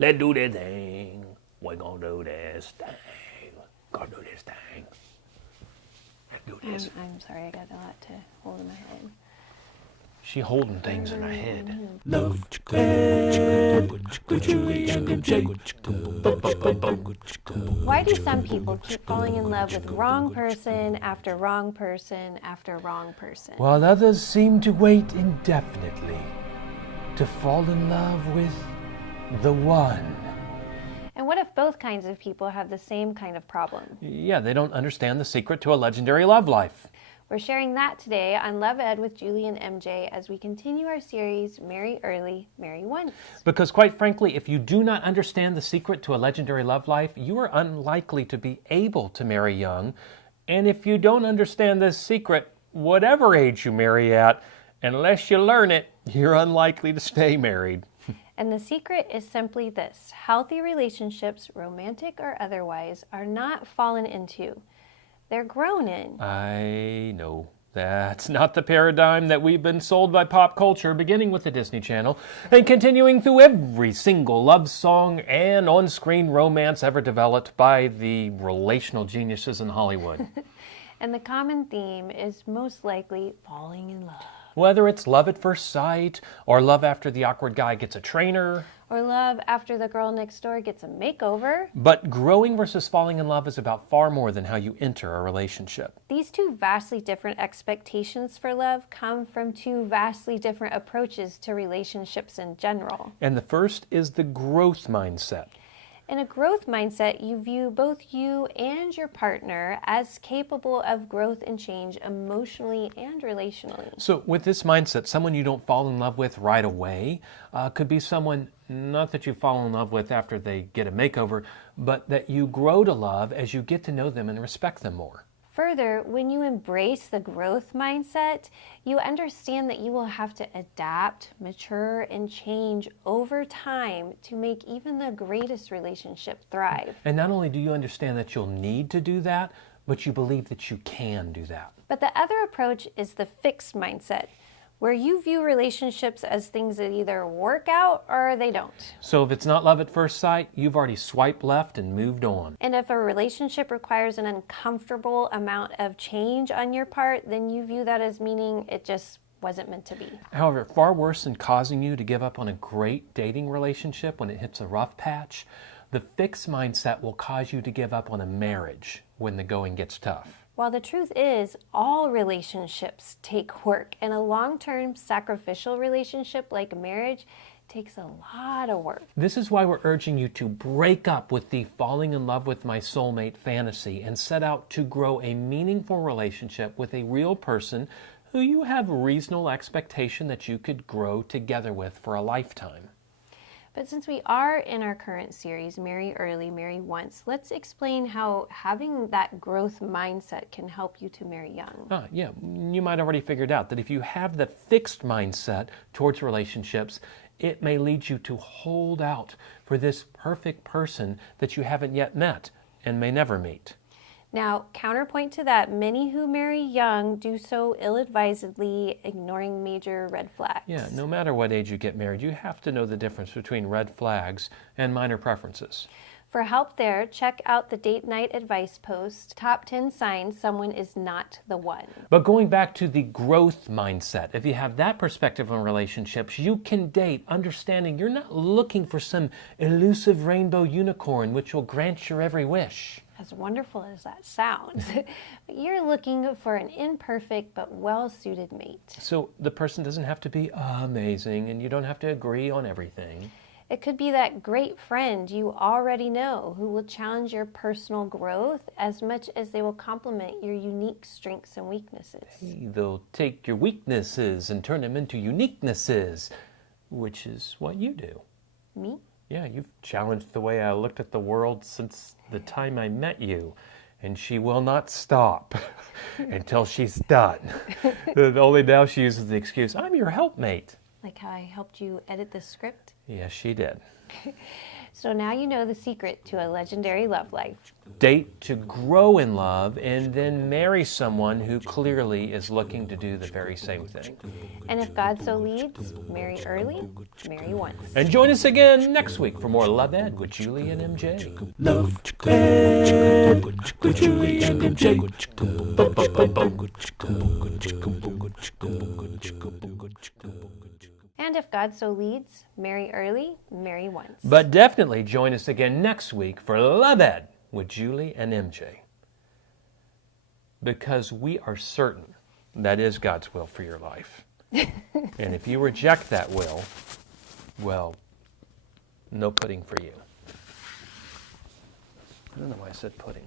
Let's do this thing. We're gonna do this thing. Gonna do this thing. Let's do this. I'm sorry, I got a lot to hold in my head. She holding things in her head. Why do some people keep falling in love with wrong person after wrong person after wrong person? While others seem to wait indefinitely to fall in love with the one. And what if both kinds of people have the same kind of problem? Yeah, they don't understand the secret to a legendary love life. We're sharing that today on Love Ed with Julie and MJ as we continue our series, Marry Early, Marry Once. Because quite frankly, if you do not understand the secret to a legendary love life, you are unlikely to be able to marry young. And if you don't understand this secret, whatever age you marry at, unless you learn it, you're unlikely to stay married. And the secret is simply this: healthy relationships, romantic or otherwise, are not fallen into. They're grown in. I know. That's not the paradigm that we've been sold by pop culture, beginning with the Disney Channel and continuing through every single love song and on-screen romance ever developed by the relational geniuses in Hollywood. And the common theme is most likely falling in love. Whether it's love at first sight, or love after the awkward guy gets a trainer, Or love after the girl next door gets a makeover. but growing versus falling in love is about far more than how you enter a relationship. These two vastly different expectations for love come from two vastly different approaches to relationships in general. And the first is the growth mindset. In a growth mindset, you view both you and your partner as capable of growth and change emotionally and relationally. So with this mindset, someone you don't fall in love with right away could be someone not that you fall in love with after they get a makeover, but that you grow to love as you get to know them and respect them more. Further, when you embrace the growth mindset, you understand that you will have to adapt, mature, and change over time to make even the greatest relationship thrive. And not only do you understand that you'll need to do that, but you believe that you can do that. But the other approach is the fixed mindset, where you view relationships as things that either work out or they don't. So if it's not love at first sight, you've already swiped left and moved on. And if a relationship requires an uncomfortable amount of change on your part, then you view that as meaning it just wasn't meant to be. However, far worse than causing you to give up on a great dating relationship when it hits a rough patch, the fixed mindset will cause you to give up on a marriage when the going gets tough. While the truth is, all relationships take work, and a long-term sacrificial relationship like marriage takes a lot of work. This is why we're urging you to break up with the falling in love with my soulmate fantasy and set out to grow a meaningful relationship with a real person who you have reasonable expectation that you could grow together with for a lifetime. But since we are in our current series, Marry Early, Marry Once, let's explain how having that growth mindset can help you to marry young. Yeah, you might already figured out that if you have the fixed mindset towards relationships, it may lead you to hold out for this perfect person that you haven't yet met and may never meet. Now, counterpoint to that, many who marry young do so ill-advisedly, ignoring major red flags. Yeah, no matter what age you get married, you have to know the difference between red flags and minor preferences. For help there, check out the date night advice post, Top 10 Signs Someone Is Not the One. But going back to the growth mindset, if you have that perspective on relationships, you can date understanding you're not looking for some elusive rainbow unicorn which will grant your every wish. As wonderful as that sounds, but you're looking for an imperfect but well-suited mate. So the person doesn't have to be amazing and you don't have to agree on everything. It could be that great friend you already know who will challenge your personal growth as much as they will complement your unique strengths and weaknesses. They'll take your weaknesses and turn them into uniquenesses, which is what you do. Me? Yeah, you've challenged the way I looked at the world since the time I met you, and she will not stop until she's done. Only now she uses the excuse, I'm your helpmate. Like how I helped you edit the script? Yes, she did. So now you know the secret to a legendary love life. Date to grow in love, and then marry someone who clearly is looking to do the very same thing. And if God so leads, marry early, marry once. And join us again next week for more Love Ed with Julie and MJ. Love Ed with Julie and MJ. And if God so leads, marry early, marry once. But definitely join us again next week for Love Ed with Julie and MJ. Because we are certain that is God's will for your life. And if you reject that will, well, no pudding for you. I don't know why I said pudding.